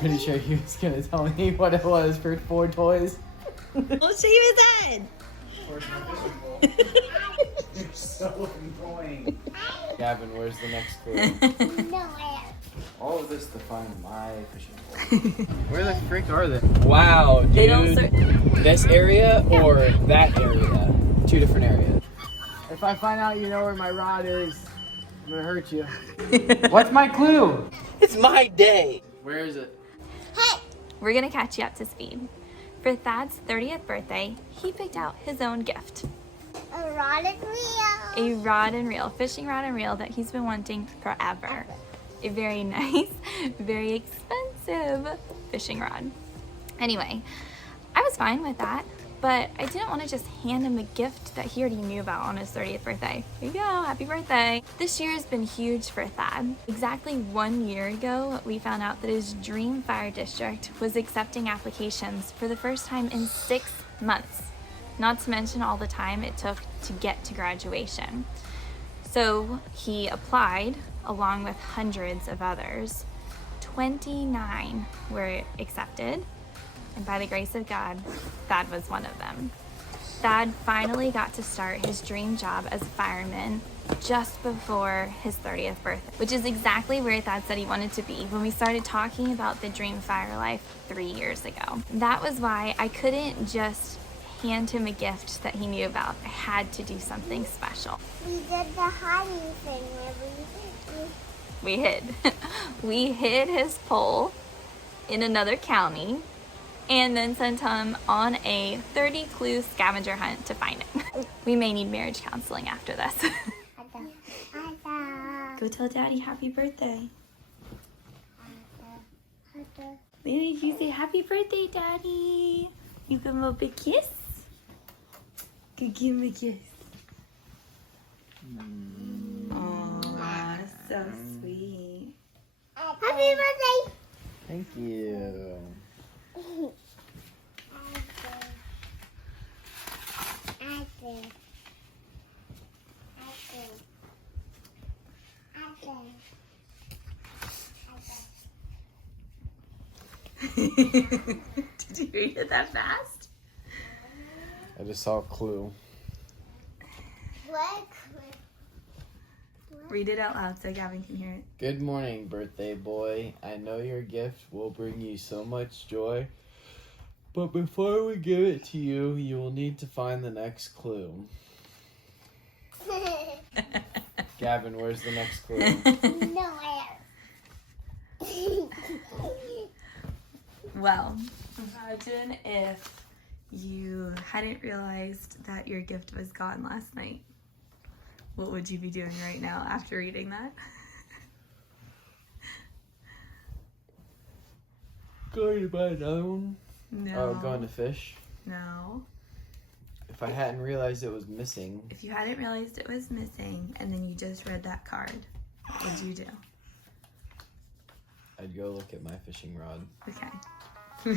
Pretty sure he was gonna tell me what it was for 4 toys. I'll shave his head. Where's my fishing pole? You're so annoying. Gavin, where's the next clue? Nowhere. All of this to find my fishing pole. Where the frick are they? Wow, dude. They don't This area or that area? 2 different areas. If I find out you know where my rod is, I'm gonna hurt you. What's my clue? It's my day. Where is it? Hey! We're gonna catch you up to speed. For Thad's 30th birthday, he picked out his own gift. A rod and reel. A rod and reel, fishing rod and reel that he's been wanting forever. A very nice, very expensive fishing rod. Anyway, I was fine with that, but I didn't want to just hand him a gift that he already knew about on his 30th birthday. Here you go, happy birthday. This year has been huge for Thad. Exactly 1 year ago, we found out that his Dream Fire District was accepting applications for the first time in 6 months. Not to mention all the time it took to get to graduation. So he applied along with hundreds of others. 29 were accepted, and by the grace of God, Thad was one of them. Thad finally got to start his dream job as a fireman just before his 30th birthday, which is exactly where Thad said he wanted to be when we started talking about the dream fire life 3 years ago. That was why I couldn't just hand him a gift that he knew about. I had to do something special. We did the hiding thing where We hid. We hid his pole in another county and then sent him on a 30-clue scavenger hunt to find it. We may need marriage counseling after this. Go tell Daddy happy birthday. Lily, you say happy birthday, Daddy. You give him a big kiss. Go give him a kiss. Aw, so sweet. Happy birthday! Thank you. Did you read it that fast? I just saw a clue. What? Read it out loud so Gavin can hear it. Good morning, birthday boy. I know your gift will bring you so much joy. But before we give it to you, you will need to find the next clue. Gavin, where's the next clue? Nowhere. Well, imagine if you hadn't realized that your gift was gone last night. What would you be doing right now after reading that? Going to buy another one? No. Oh, going to fish? No. If I hadn't realized it was missing. If you hadn't realized it was missing and then you just read that card, what would you do? I'd go look at my fishing rod. Okay. Clue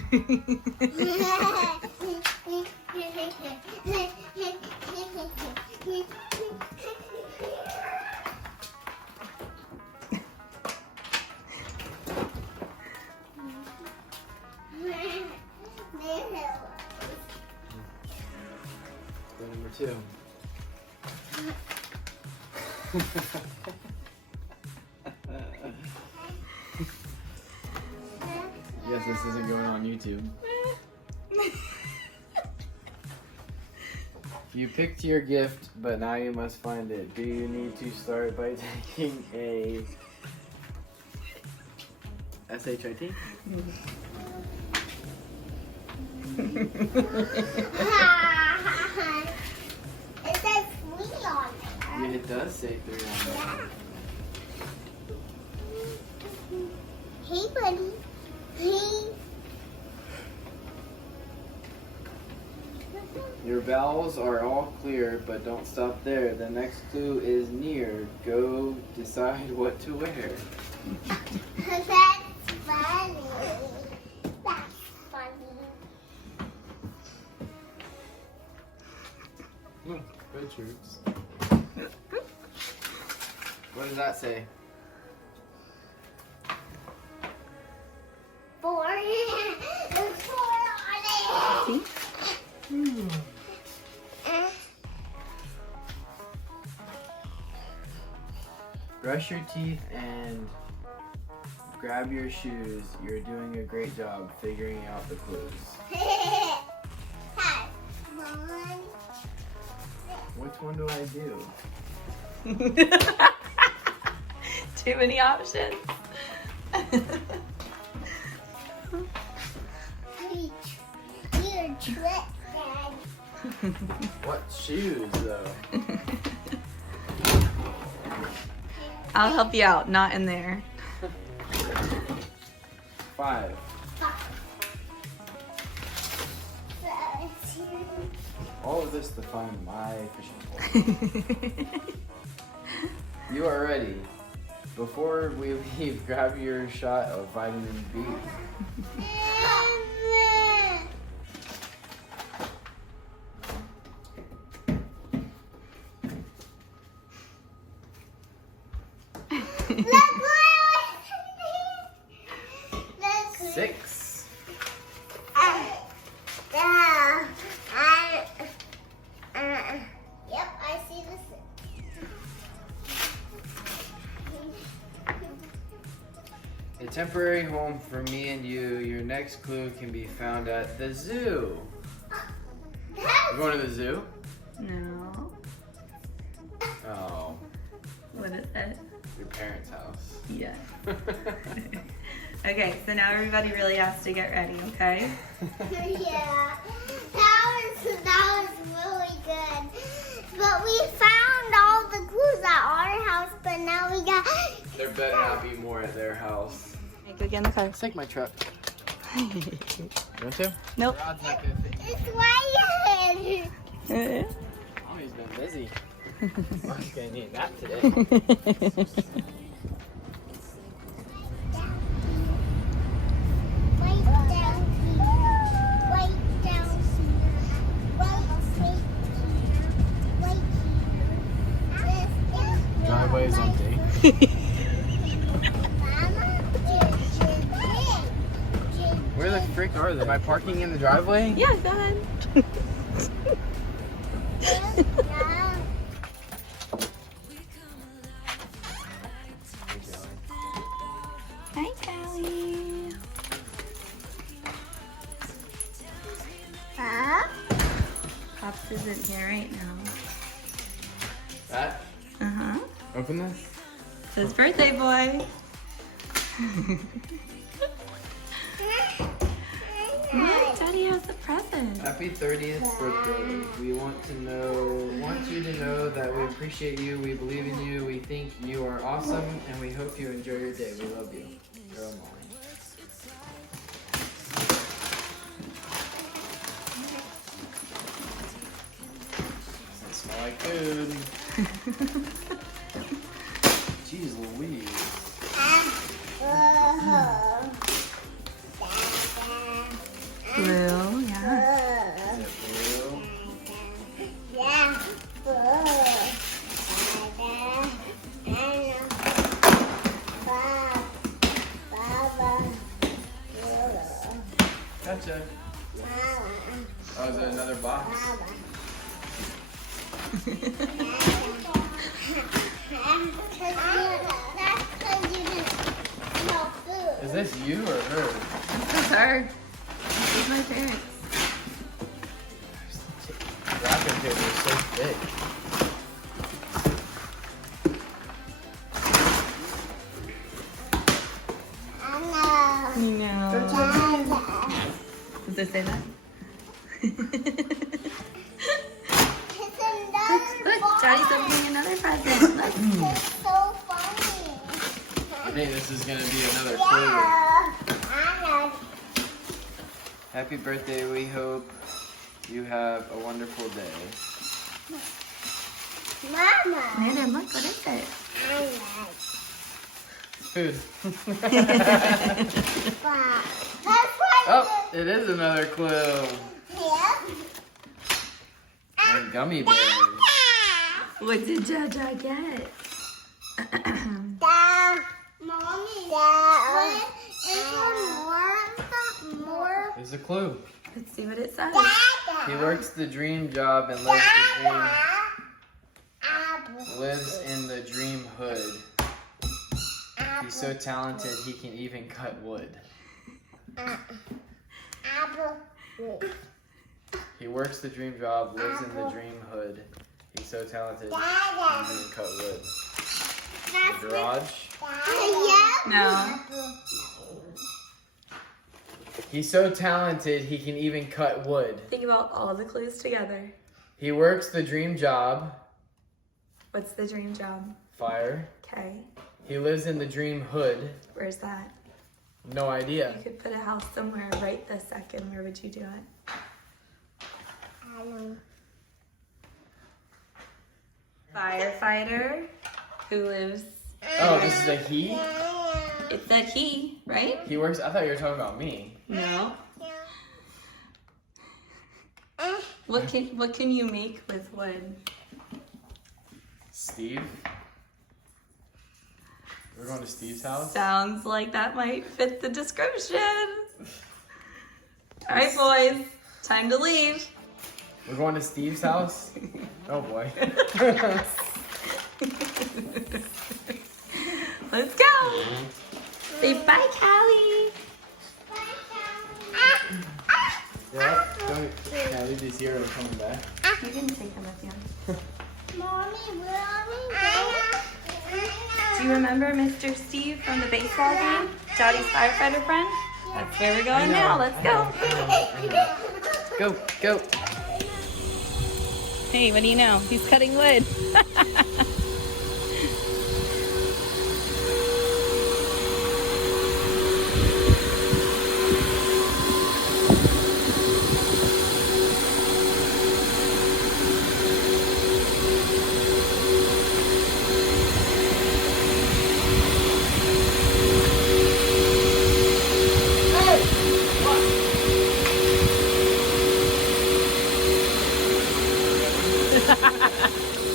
number 2. Yes, this isn't going on YouTube. You picked your gift, but now you must find it. Do you need to start by taking a SHIT? It says 3 on there. Yeah, it does say 3 on there. Hey, buddy. Hey. Your vowels are all clear, but don't stop there. The next clue is near. Go decide what to wear. That's funny. That's funny. Red shirts. What does that say? 4. See? Brush your teeth and grab your shoes. You're doing a great job figuring out the clues. Which one do I do? Too many options. You're tricked, Dad. What shoes, though? I'll help you out, not in there. 5. All of this to find my fishing pole. You are ready. Before we leave, grab your shot of vitamin B. Look, 6. Yep, I see the 6. A temporary home for me and you. Your next clue can be found at the zoo. You going to the zoo? No. Oh, What is it? your parents' house. Yeah. Okay, so now everybody really has to get ready, okay? Yeah, that was really good. But we found all the clues at our house, but now we got. There better not be more at their house. Okay, go get in the car. Let's take my truck. You want to? Nope. Rod's not gonna fit. It's Ryan. Mommy's been busy. Mommy's gonna need that today. Right down here. Right down here. Right here. Driveway is empty. Where the frick are they? Am I parking in the driveway? Yeah, go ahead. Hi, Callie. Pops isn't here right now. That? Uh-huh. Open this? It's his birthday boy. Look, Daddy has a present. Happy 30th birthday. We want you to know that we appreciate you, we believe in you, we think you are awesome, and we hope you enjoy your day. We love you. Girl Molly. Doesn't smell like food. Jeez Louise. Blue, yeah. Is it blue? Gotcha. Oh, is there another box? Is this you or her? This is her. This is my parents. Wrapping paper is so thick. You know. Does it say that? Look, Daddy's opening another present. Look. It's so funny. I think this is gonna be another clue. Happy birthday, we hope you have a wonderful day. Mama. Landon, look, what is it? Food. That's why. Oh, it is another clue. Yep. And gummy bears. What did Jaja get? Mommy. Is there more? There's a clue. Let's see what it says. He works the dream job and lives in the dream hood. He's so talented he can even cut wood. He works the dream job, lives in the dream hood. He's so talented he can even cut wood. The garage. No. He's so talented he can even cut wood. Think about all the clues together. He works the dream job. What's the dream job? Fire. Okay. He lives in the dream hood. Where's that? No idea. You could put a house somewhere right this second. Where would you do it? Firefighter who lives. Oh, this is a he? It said he, right? He works. I thought you were talking about me. No. What can you make with wood? Steve? We're going to Steve's house? Sounds like that might fit the description. All right, boys, time to leave. We're going to Steve's house? Oh boy. Let's go. Say bye, Callie. Yeah, can I leave these here or coming back? You can take them with you. Mommy, where are we going? Do you remember Mr. Steve from the baseball game? Daddy's firefighter friend? That's where we're going now. Let's go. Go, go. Hey, what do you know? He's cutting wood.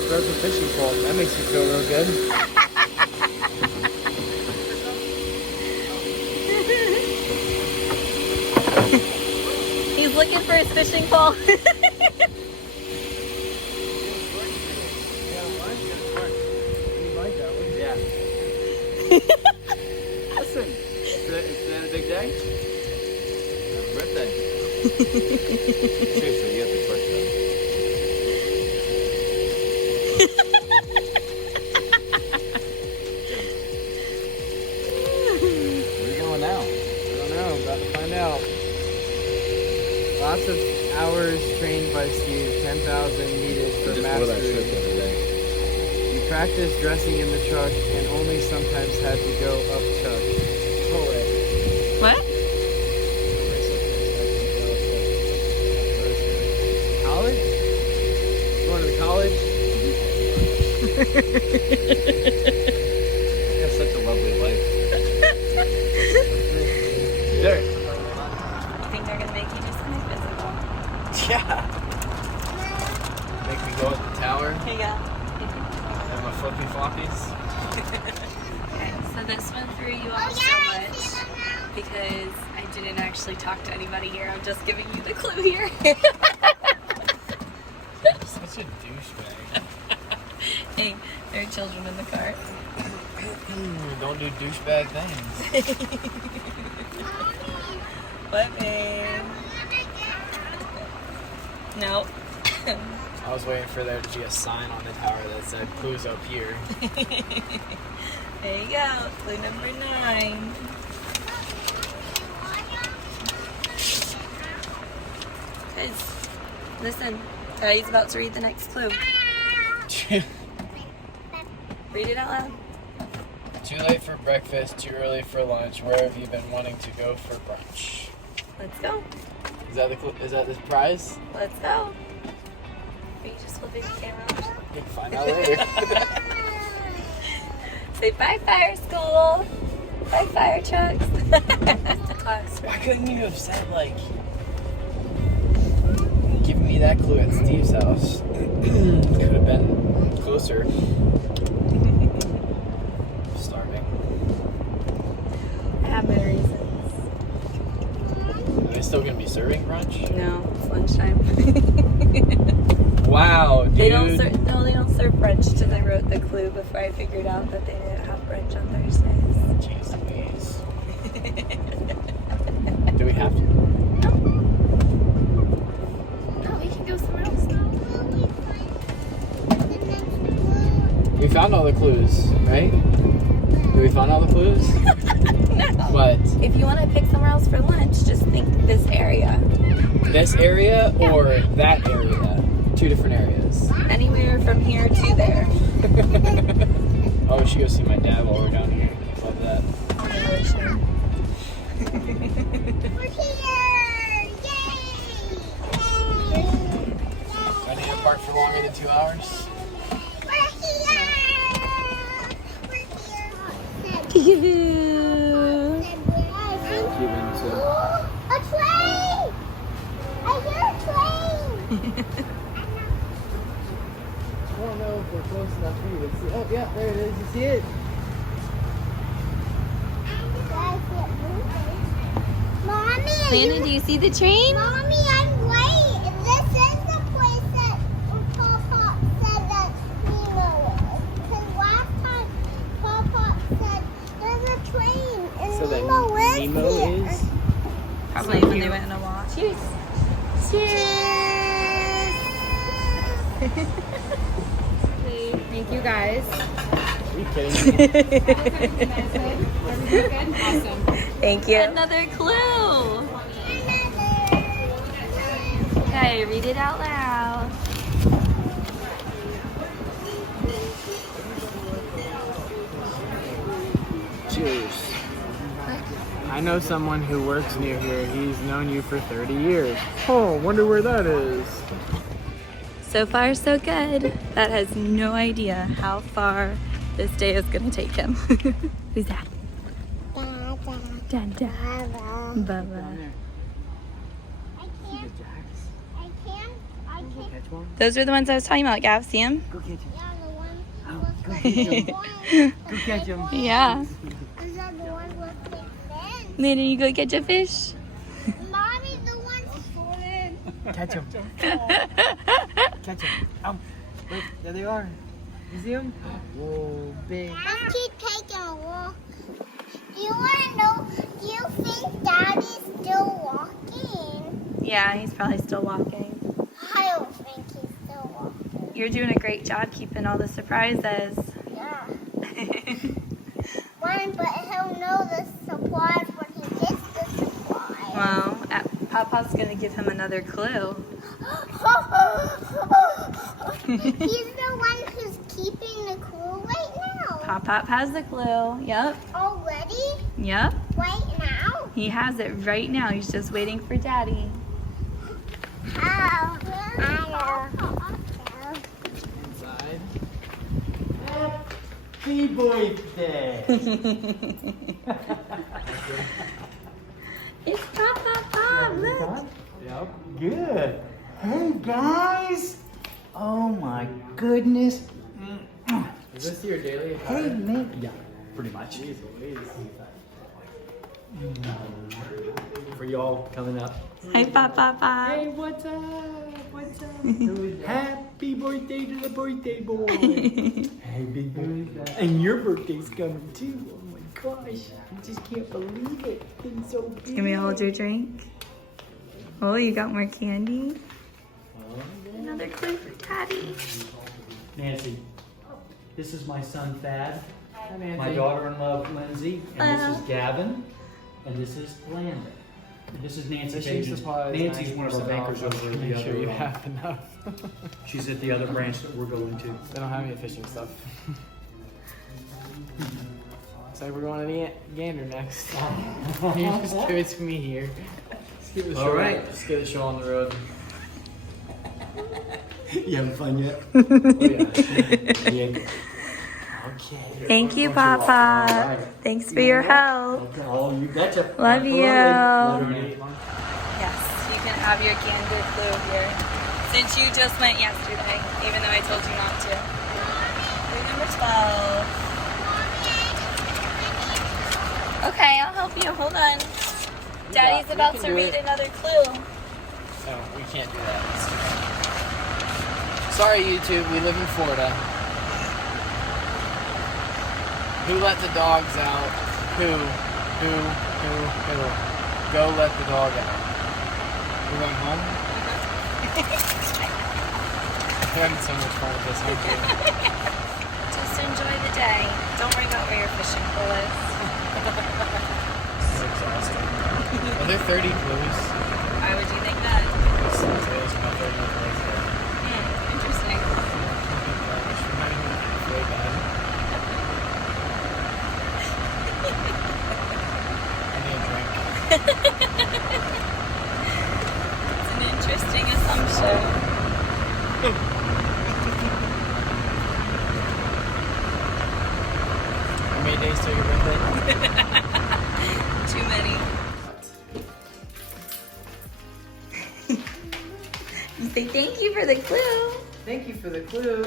Broke a fishing pole. That makes you feel real good. He's looking for his fishing pole. Yeah. Listen, is that a big day? Happy birthday. Seriously, you have the birthday. Where are you going now? I don't know. I'm about to find out. Lots of hours trained by Steve. 10,000 needed for mastery. You practiced dressing in the truck and only sometimes had to go up truck. What? College? Going to college? You have such a lovely life. There. You think they're gonna make you do something physical? Yeah. Make me go up the tower Here you go. and my flippy floppies. Okay, so this one threw you off so much because I didn't actually talk to anybody here. I'm just giving you the clue here. Such a douchebag. Hey, there are children in the car. Don't do douchebag things. What, babe? Nope. I was waiting for there to be a sign on the tower that said clues up here. There you go. Clue number 9. Guys, listen. Daddy's about to read the next clue. Read it out loud. Too late for breakfast, too early for lunch. Where have you been wanting to go for brunch? Let's go. Is that the prize? Let's go. Are you just flipping the camera? You can find out later. Say bye, fire school. Bye, fire trucks. Class. Why couldn't you have said, like, giving me that clue at Steve's house? Could have been closer. Starving. I have my reasons. Let me guys still gonna be serving brunch? No, it's lunchtime. Wow, dude. They don't serve brunch till they wrote the clue before I figured out that they didn't have brunch on Thursdays. Jeez Louise. Do we have to? No, we can go somewhere else now. We found all the clues, right? Did we find all the clues? No. What? If you want to pick somewhere else for lunch, just think this area. This area or that area? Two different areas. Anywhere from here to there. Oh, we should go see my dad while we're down here. Love that. We're here! Yay! Do I need to park for longer than 2 hours? We're here! We're here! A train! I hear a train! I don't know if we're close enough for you to see. Oh, yeah, there it is. You see it? Mommy! Landon, do you see the train? Mommy, I'm late. This is the place that Papa said that Nemo is. Because last time Papa said there's a train and So that Nemo lives Nemo here. is? Probably when they went on a walk. Cheers. Thank you guys. Are you kidding me? Everything good? Awesome. Thank you. Another clue. Okay, read it out loud. Cheers. I know someone who works near here. He's known you for 30 years. Oh, wonder where that is. So far, so good. That has no idea how far this day is going to take him. Who's that? Dada. Bubba. I can't. Catch one? Those are the ones I was talking about, Gav. See him? Go catch him. Yeah, the one Go with catch him. big Go catch him. Yeah. Is that the one with big fins? Landon, you go catch a fish? Mommy, the one swimming. Catch him. Catch him. Wait, there they are. You see them? Whoa, big. Let's keep taking a walk. Do you want to know, do you think Daddy's still walking? Yeah, he's probably still walking. I don't think he's still walking. You're doing a great job keeping all the surprises. Yeah. But he'll know the supplies when he gets the supplies. Well, Papa's going to give him another clue. He's the one who's keeping the clue right now. Pop has the clue. Yep. Already? Yep. Right now? He has it right now. He's just waiting for Daddy. Oh, Inside. Happy birthday. It's Papa. Look. Yep. Good. Hey guys! Oh my goodness. Is this your daily Hey attire? man. Yeah, pretty much. Jeez Louise. For y'all coming up. Hi, Papa. Hey, what's up? What's up? Happy birthday to the birthday boy. Hey, big boy. And your birthday's coming too. Oh my gosh. I just can't believe it. It's so big. Can we hold your drink? Oh, you got more candy? Another clue for Daddy. Nancy, this is my son Thad, Hi, Nancy. my daughter-in-law Lindsay, and Hello. this is Gavin, and this is Landon. And this is Nancy Fishing Page. supplies. Nancy's one of our 90% bankers off. over at Make the sure you other. have enough. She's at the other branch that we're going to. They don't have any fishing stuff. Looks like we're going to the gander next. You just give it to me here. Just give it a All show. right. Just get a show on the road. You having fun yet? Oh, yeah. Yeah. Okay. Thank you, Papa. Thanks for your help. Okay. Oh, you betcha. Love you. Absolutely. Yes, you can have your candid clue here. Since you just went yesterday, even though I told you not to. Clue number 12. Okay, I'll help you. Hold on. Daddy's about to read another clue. No, we can't do that. Sorry, YouTube. We live in Florida. Who let the dogs out? Who? Go let the dog out. We're going home? We're having so much fun with this, aren't you? Just enjoy the day. Don't worry about where your fishing pole is. This is exhausting. Are there 30 clues? Why would you think that? Today's my 30th birthday. Interesting. Which reminded me way bad. I need a drink. It's an interesting assumption. How many days till your birthday? Too many. You say thank you for the clue. Thank you for the clue.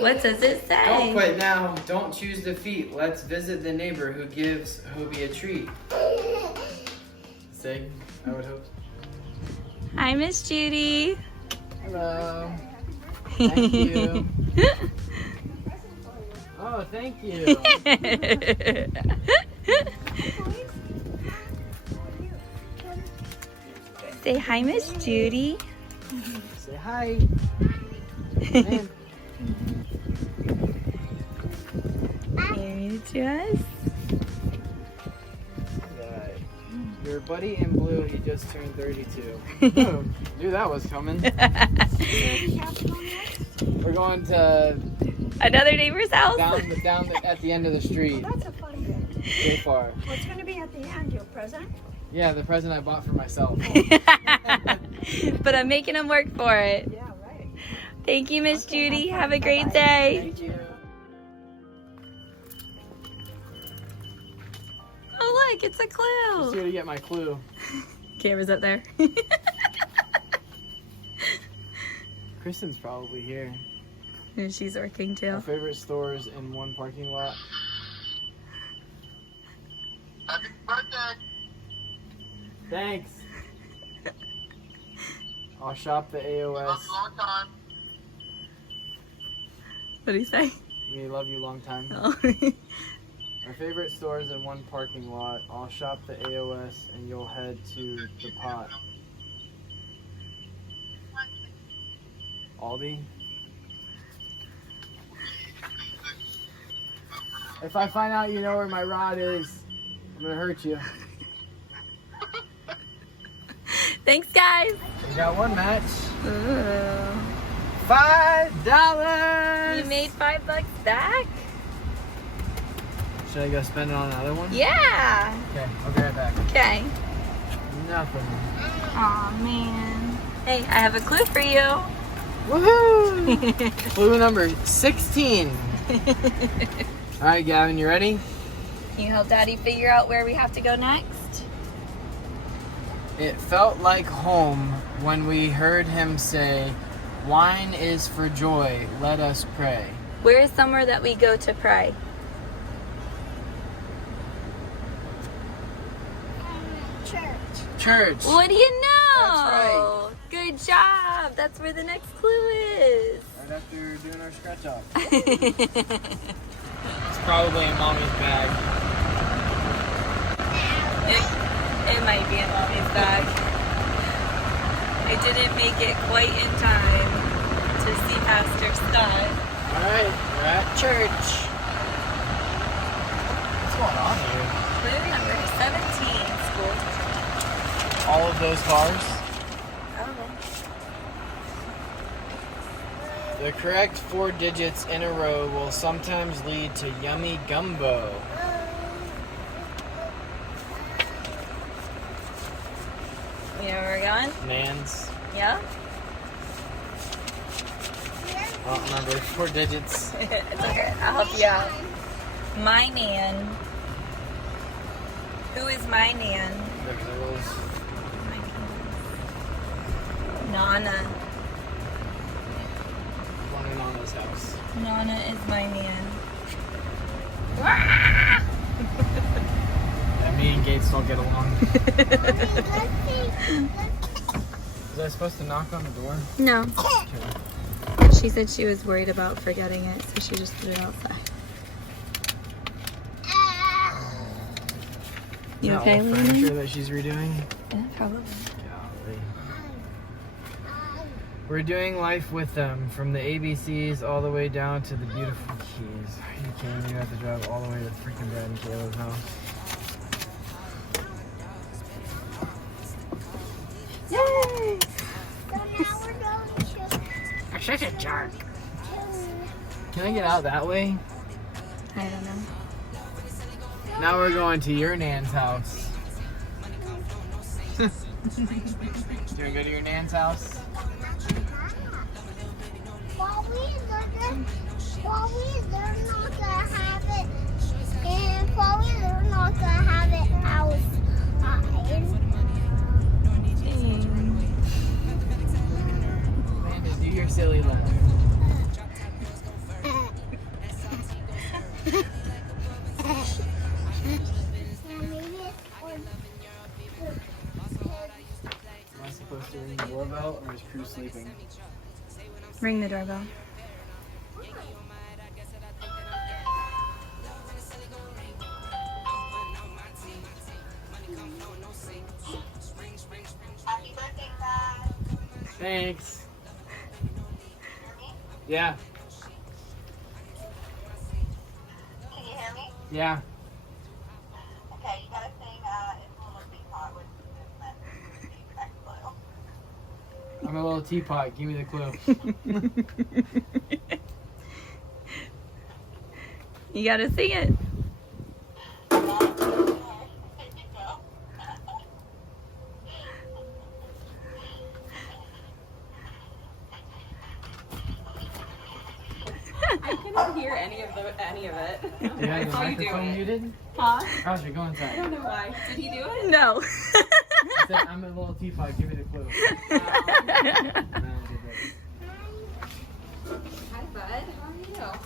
What does it say? Don't quit now. Don't choose defeat. Let's visit the neighbor who gives Hobie a treat. Sig, I would hope. Hi, Miss Judy. Hello. Thank you. Oh, thank you. Say hi, Miss Judy. Say hi. Man. Here to us. Your buddy in blue, he just turned 32. Oh, knew that was coming. We're going to Another neighbor's house. down at the end of the street. That's a fun game. So far. What's going to be at the end? Your present? Yeah, the present I bought for myself. But I'm making them work for it. Yeah, right. Thank you, Miss Judy. Have a great day. Thank you. Oh, look, it's a Just clue. here to get my clue. Camera's up there. Kristen's probably here. And she's working Our too. favorite stores in one parking lot. Happy birthday! Thanks. I'll shop the Love AOS. you long time. What do you say? We love you long time. Oh. Our favorite stores in one parking lot. I'll shop the AOS and you'll head to the pot. Aldi? If I find out you know where my rod is, I'm gonna hurt you. Thanks, guys. We got one match. Ooh. $5! You made $5 back? Should I go spend it on another one? Yeah. Okay, I'll be right back. Okay. Nothing. Aw, man. Hey, I have a clue for you. Woohoo! Clue number 16. Alright, Gavin, you ready? Can you help Daddy figure out where we have to go next? It felt like home when we heard him say, "Wine is for joy, let us pray." Where is somewhere that we go to pray? Church. Church. What do you know? That's right. Good job. That's where the next clue is. Right after doing our scratch off. It's probably in Mommy's bag. It might be in Mommy's bag. I didn't make it quite in time to see Pastor Scott. Alright, we're at church. What's going on here? Clue number 17, school. All of those cars? Oh. The correct 4 digits in a row will sometimes lead to yummy gumbo. You know where we're going? Nans. Yeah? I don't remember. 4 digits. It's okay. I'll help you out. My Nan. Who is my Nan? The girls. Nana. One in Nana's house. Nana is my Nan. That me and Gates don't get along. Let's see. Was I supposed to knock on the door? No. Okay. She said she was worried about forgetting it, so she just put it outside. You Is that okay, all Luna? furniture that she's redoing? Yeah, probably. Golly. We're doing life with them, from the ABCs all the way down to the beautiful Keys. Are you kidding me? You have to drive all the way to freaking Dad and Kayla's house. Yay! So now we're going to I'm such a jerk. Can I get out that way? I don't know. Now we're going to your Nan's house. Do you want to go to your Nan's house? while we learn not to have it, and while we learn not to have it outside. Amanda, do your silly look. Am I supposed to ring the doorbell or is Crew sleeping? Ring the doorbell. Happy birthday, guys. Thanks. Yeah, Can you hear me? yeah. Okay, you gotta sing It's a Little Teapot with the correct clue. I'm a little teapot. Give me the clue. You gotta sing it. I couldn't hear any of it. You had the saw you do microphone it. muted? Huh? Roger, go I inside. don't know why. Did he do it? No. I said, I'm a little teapot. Give me the clue. No, I did that. Hi, bud. How are you?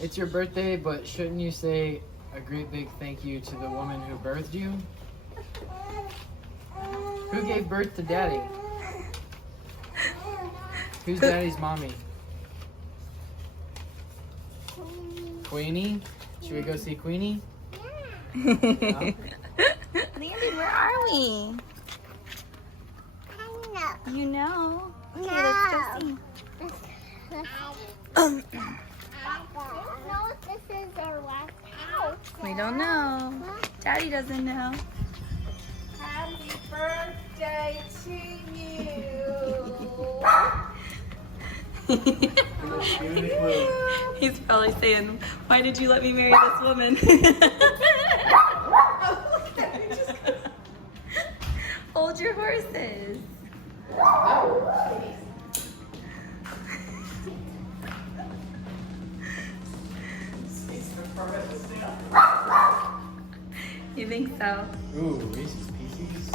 It's your birthday, but shouldn't you say a great big thank you to the woman who birthed you? Who gave birth to Daddy? Who's Daddy's mommy? Queenie? Should we go see Queenie? Landon, where are we? You know. Okay, let's go see. I don't know if this is our last house. We don't know. Daddy doesn't know. Happy birthday to you. Give me the clue. He's probably saying, why did you let me marry this woman? Hold your horses. You think so? Ooh, Reese's Pieces.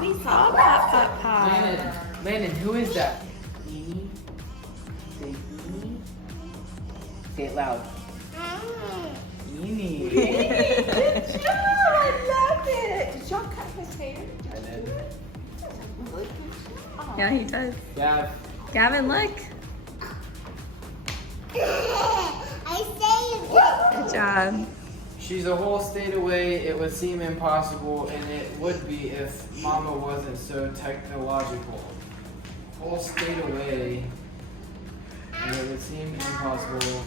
We saw Pop Pop Pop. Landon, who is that? Queenie? Say Queenie? Say it loud. Queenie. Good job. I love it. Did y'all cut his hair? I did. Yeah, he does. Yeah. Gavin, look. I saved it. Good job. She's a whole state away. It would seem impossible, and it would be if Mama wasn't so technological. Whole state away, and it would seem impossible,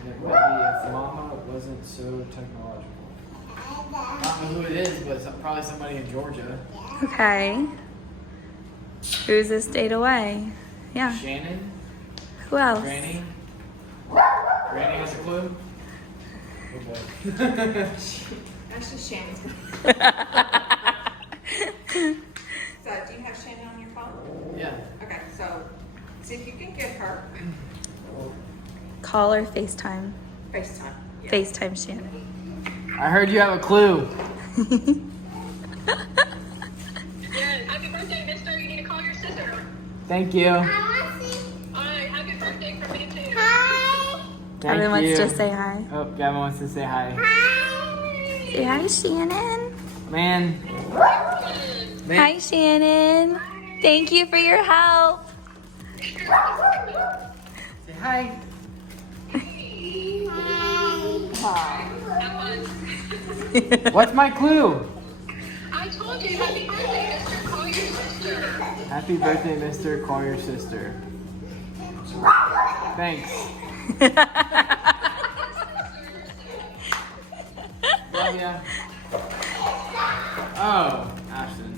and it would be if Mama wasn't so technological. I don't know who it is, but it's probably somebody in Georgia. Okay. Who's this date away? Yeah. Shannon? Who else? Granny? Granny has a clue? Okay. Actually, Shannon's. So, do you have Shannon on your phone? Yeah. Okay, so see if you can get her. Call or FaceTime? FaceTime. Yeah. FaceTime Shannon. I heard you have a clue. Yeah, happy birthday, mister. You need to call your sister. Thank you. I want to see. All right, happy birthday from me too. Hi. Gavin wants to say hi. Oh, Gavin wants to say hi. Say hi, Shannon. Man. Hi, Shannon. Thank you for your help. Say hi. What's my clue? I told you, happy birthday, Mr. Call your sister. Happy birthday, mister. Call your sister. Thanks. Love ya. Oh, Ashton.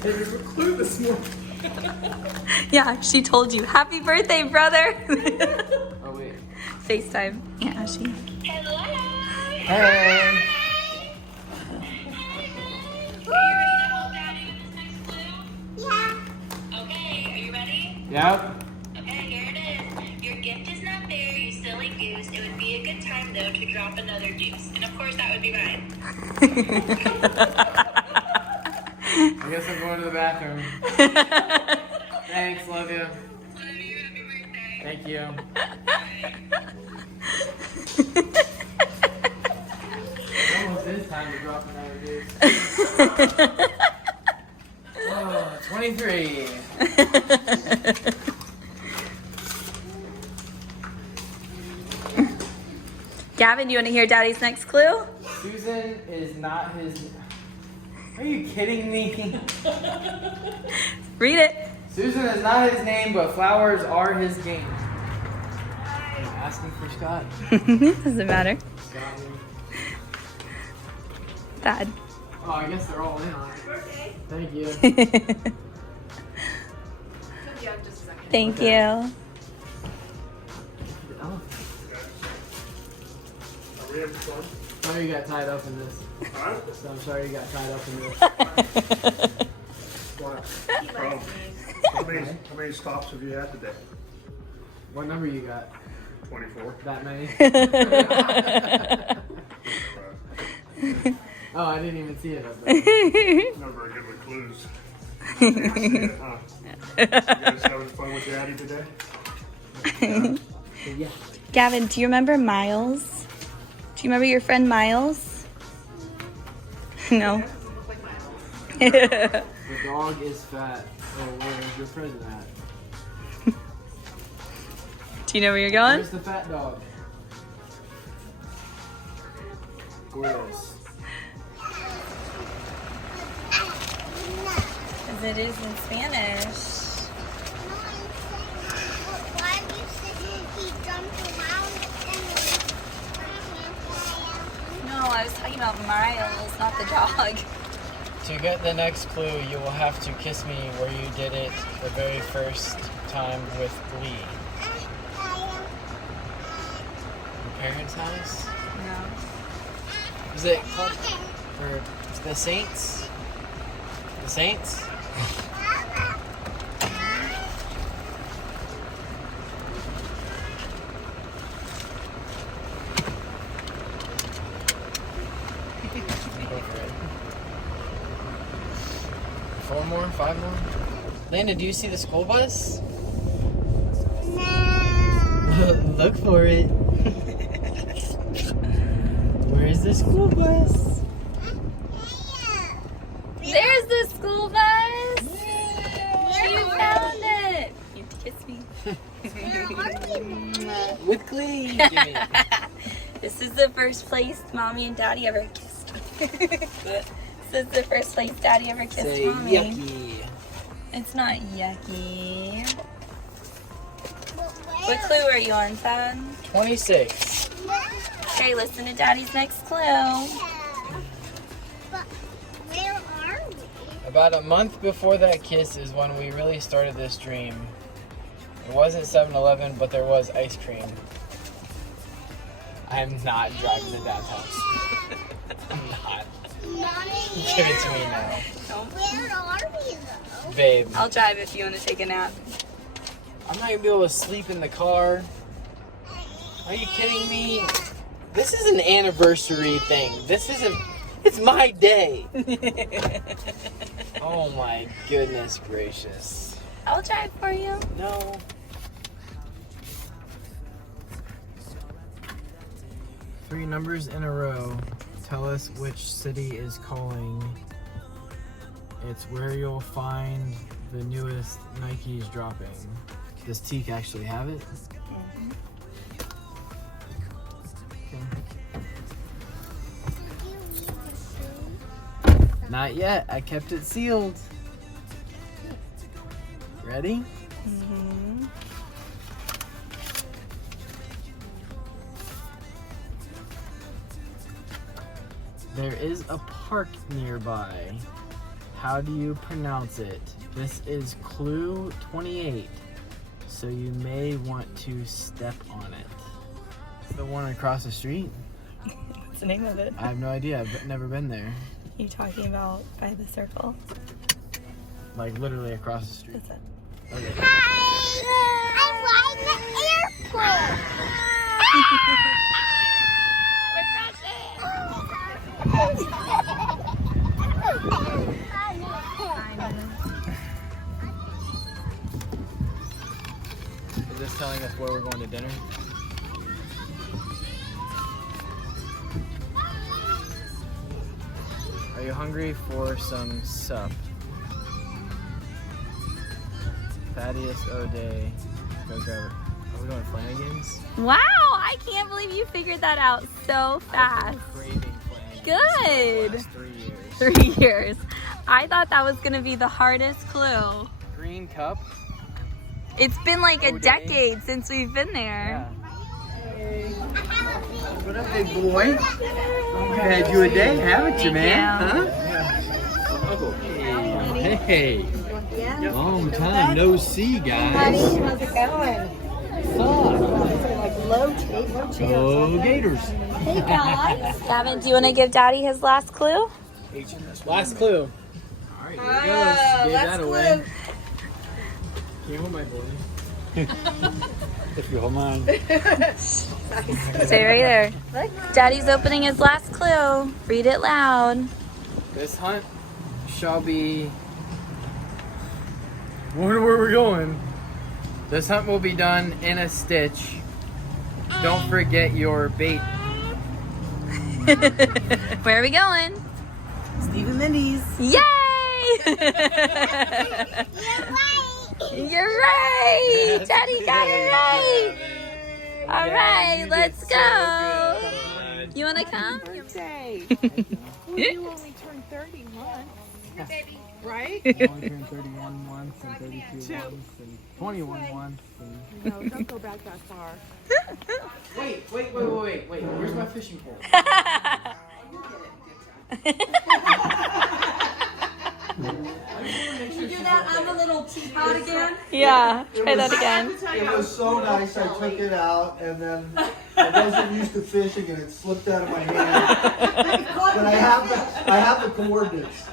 There's a clue this morning. Yeah, she told you. Happy birthday, brother. Oh, wait. FaceTime. Yeah, Ashley. Hello. Hey. Are you ready to help Daddy with this next clue? Yeah. Okay, are you ready? Yep. Okay, here it is. Your gift is not there, you silly goose. It would be a good time, though, to drop another deuce. And of course, that would be mine. I guess I'm going to the bathroom. Thanks, love you. Love you, happy birthday. Thank you. It almost is time to drop another deuce. Oh, 23. Gavin, do you want to hear Daddy's next clue? Susan is not his... Are you kidding me? Read it. Susan is not his name, but flowers are his game. Asking for Scott. Doesn't matter. Scott. Dad. Oh, I guess they're all in on it. Thank you. Thank Okay. you. Oh, Are we having fun? sorry you got tied up in this. Huh? So I'm sorry you got tied up in this. What? Oh. How many stops have you had today? What number you got? 24. That many? Oh, I didn't even see it up there. Not very good with clues. Can't see it, huh? You guys having fun with Daddy today? Yeah. Gavin, do you remember Miles? Do you remember your friend Miles? No. The dog is fat. Oh, where's your present at? Do you know where you're going? Where's the fat dog? Gordos. Because it is in Spanish. Why do you say he jumped around No, I was talking about Miles, not the dog. To get the next clue, you will have to kiss me where you did it the very first time with Glee. Your parents' house? No. Is it called for the Saints? The Saints? Go for it. 4 more? 5 more? Landon, do you see the school bus? Look for it. Where's the school bus? There's the school bus! You found it! You have to kiss me. With Glee, Jimmy. This is the first place Mommy and Daddy ever kissed. This is the first place Daddy ever kissed Say Mommy. yucky. It's not yucky. What clue are you on, son? 26. Okay, listen to Daddy's next clue. But where are we? About a month before that kiss is when we really started this dream. It wasn't 7-Eleven, but there was ice cream. I'm not driving to Dad's house. I'm not. Mommy, Give it to me now. where are we though? Babe, I'll drive if you want to take a nap. I'm not gonna be able to sleep in the car. Are you kidding me? This is an anniversary thing. This isn't... It's my day. Oh my goodness gracious. I'll drive for you. No. 3 numbers in a row. Tell us which city is calling. It's where you'll find the newest Nikes dropping. Does Teak actually have it? Okay. Not yet. I kept it sealed. Ready? Mm-hmm. There is a park nearby. How do you pronounce it? This is clue 28, so you may want to step on it. It's the one across the street? What's the name of it? I have no idea. I've never been there. You talking about by the circle? Like literally across the street. That's it. Okay. Hi! I'm flying the airplane! Is this telling us where we're going to dinner? Are you hungry for some sup? Thaddeus O'Day. Go grab it. Are we going to Flanagan's? Wow, I can't believe you figured that out so fast. I've been craving Flanagan's Good. for the last 3 years. 3 years. I thought that was gonna be the hardest clue. Green cup. It's been like a O'Day? decade since we've been there. What up, big boy? We've had you a day, haven't you, man? Huh? Hey. Long time no see, guys. How's it going? Oh, Gators. Hey guys. Gavin, do you want to give Daddy his last clue? Last clue. All right, here it goes. Gave that away. Can you hold my boy? If you hold mine. Stay right there. Daddy's opening his last clue. Read it loud. This hunt shall be. Where we're going? This hunt will be done in a stitch. Don't forget your bait. Where are we going? Steve and Mindy's. Yay! You're right! You're right! Daddy got it right! All right, let's go. You want to come? Birthday. Well, you only turned 31. Right? I only turned 31 once and 32 once and 21 once. And... No, don't go back that far. Wait. Where's my fishing pole? You do that on the little teapot again? Yeah, try that again. It was so nice, I took it out, and then I wasn't used to fishing, and it slipped out of my hand. But I have the coordinates.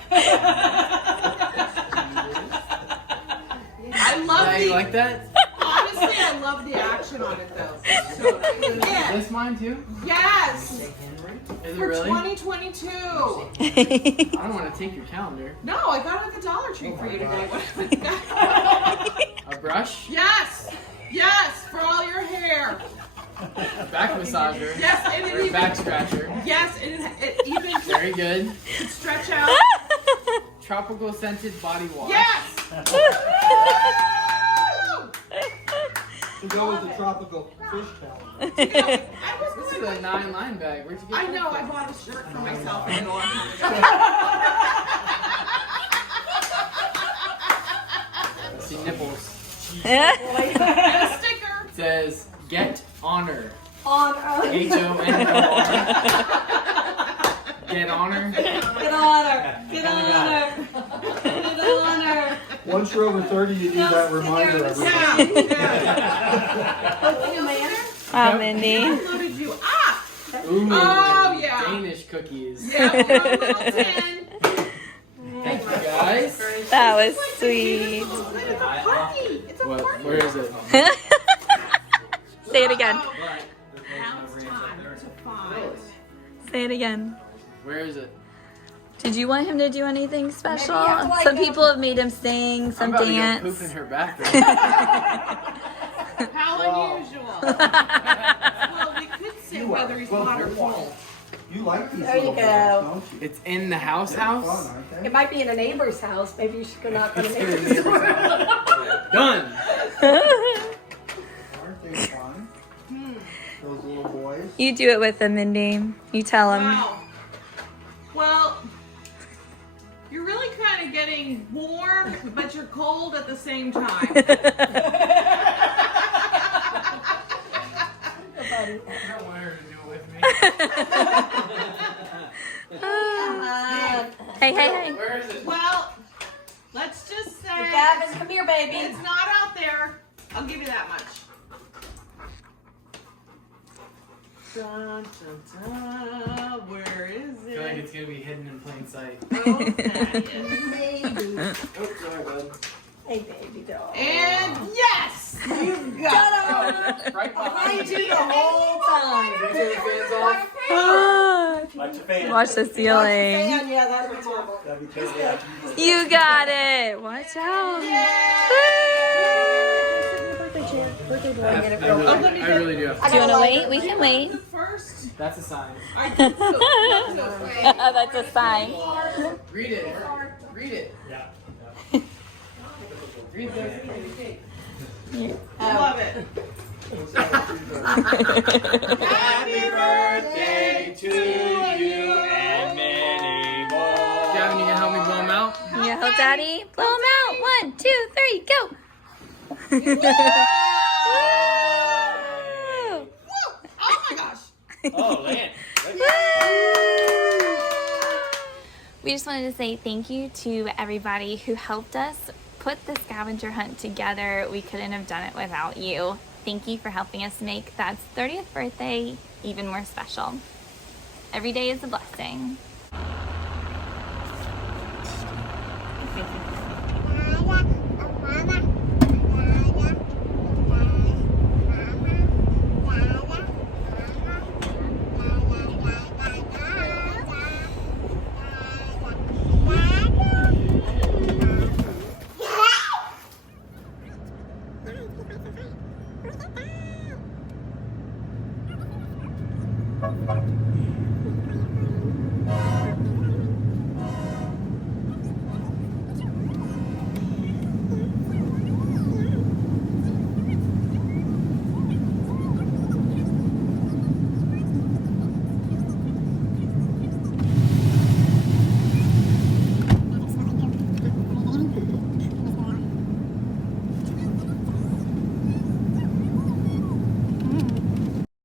I love Yeah, you like that? honestly, I love the action on it though. So, Is this mine too? yes! Is it For really? 2022. I don't want to take your calendar. No, I got it at the Dollar Tree for you today. A brush? Yes! Yes! For all your hair. Back massager? Yes, and it Or a even... back scratcher? Yes, and it even Very good. can stretch out. Tropical scented body wash. Yes! To go with the tropical fish calendar. I was This is going a 9-line bag. Where'd you get I that know, from? I bought a shirt for myself and a long time ago. See nipples. And a sticker. It says, get honor. On Earth. H-O-N-O-R. Get honor. Get on her. Get on her. Get on her. Once you're over 30, you need that reminder every day. Hi, Mindy. I loaded you up. Ooh, Oh, yeah. Danish cookies. Yeah, we're on little 10. Thank you guys. That was sweet. It's a party. It's a Well, party. where is it? Say it again. Now it's time to find. Say it again. Where is it? Did you want him to do anything special? Maybe you have to, like, Some people have made him sing, some I'm about to go dance. poop in her bathroom. How unusual. Well, we could say we whether he's hot or cold. You like these There you little go. guys, don't you? It's in the house. They're fun, aren't they? It might be in a neighbor's house. Maybe you should go knock on a It's in the neighbor's neighbor's door. house. Done. Aren't they fun? Those little boys. You do it with them, Mindy. You tell them. Wow. Well, you're really kind of getting warm, but you're cold at the same time. I don't want her to do it with me. Hey, hey, hey. Where is it? Well, let's just say Gavin, come here, baby. it's not out there. I'll give you that much. Dun, dun, dun. Where is I feel like it? it's gonna be hidden in plain sight. Oh, that is. Baby. Oh, sorry, bud. Hey, baby doll. And yes, you got it. Right I behind do you. the whole time. Can we turn the fans off? Watch your fan. Watch the ceiling. Man, yeah, that'd be terrible. Gotta be careful. You got it. Watch out. I really do. Do you want to wait? We can wait. First, That's a sign. I did too. That's a sign. Read it. Read it. Yeah. Read this. I love it. Happy birthday to you and many more. Gavin, you gonna help me blow them out? You help Daddy? Blow them out. 1, 2, 3, go. Oh my gosh. Oh, Lance. We just wanted to say thank you to everybody who helped us put the scavenger hunt together. We couldn't have done it without you. Thank you for helping us make Dad's 30th birthday even more special. Every day is a blessing.